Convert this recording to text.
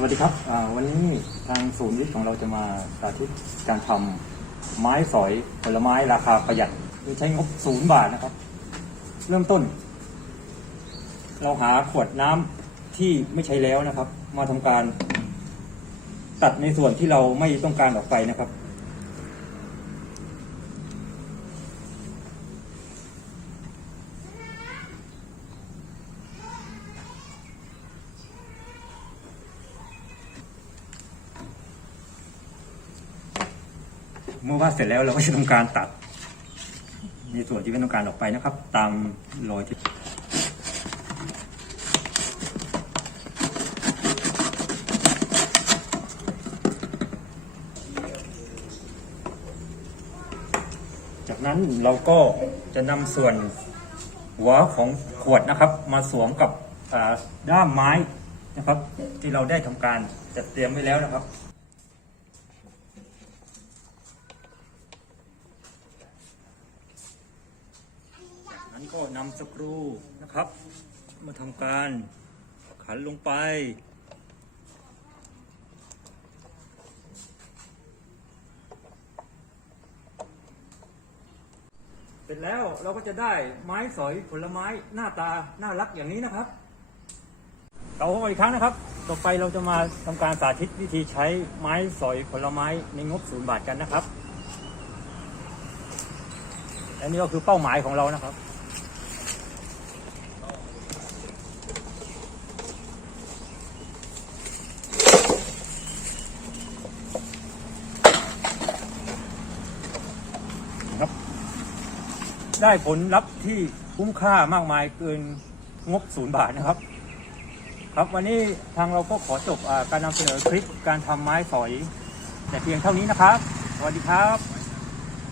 สวัสดีครับวันนี้ทางศูนย์วิทย์ของเราจะมาสาธิตการทำไม้สอยผลไม้ราคาประหยัดโดยใช้งบศูนย์บาทนะครับ เริ่มต้น เราหาขวดน้ำที่ไม่ใช้แล้วนะครับ มาทำการ ตัดในส่วนที่เราไม่ต้องการออกไปนะครับ เมื่อว่าดเสร็จแล้วเราก็จะทำการตัด ในส่วนที่ไม่ต้องการออกไปนะครับ ตามรอยที่จากนั้นเราก็จะนำส่วนหัวของขวดนะครับ มาสวมกับด้ามไม้นะครับ ที่เราได้ทำการจัดเตรียมไว้แล้วนะครับ ก็นำสกรูนะครับ มาทำการขันลงไป เสร็จแล้วเราก็จะได้ไม้สอยผลไม้หน้าตาน่ารักอย่างนี้นะครับ เราพบกันอีกครั้งนะครับ ต่อไปเราจะมาทำการสาธิตวิธีใช้ไม้สอยผลไม้ในงบศูนย์บาทกันนะครับอันนี้ก็คือเป้าหมายของเรานะครับ ได้ผลลัพธ์ที่คุ้มค่ามากมายเกินงบศูนย์บาทนะครับ ครับวันนี้ทางเราก็ขอจบอการนำเสนอคลิปการทำไม้สอย แต่เพียงเท่านี้นะครับ สวัสดีครับ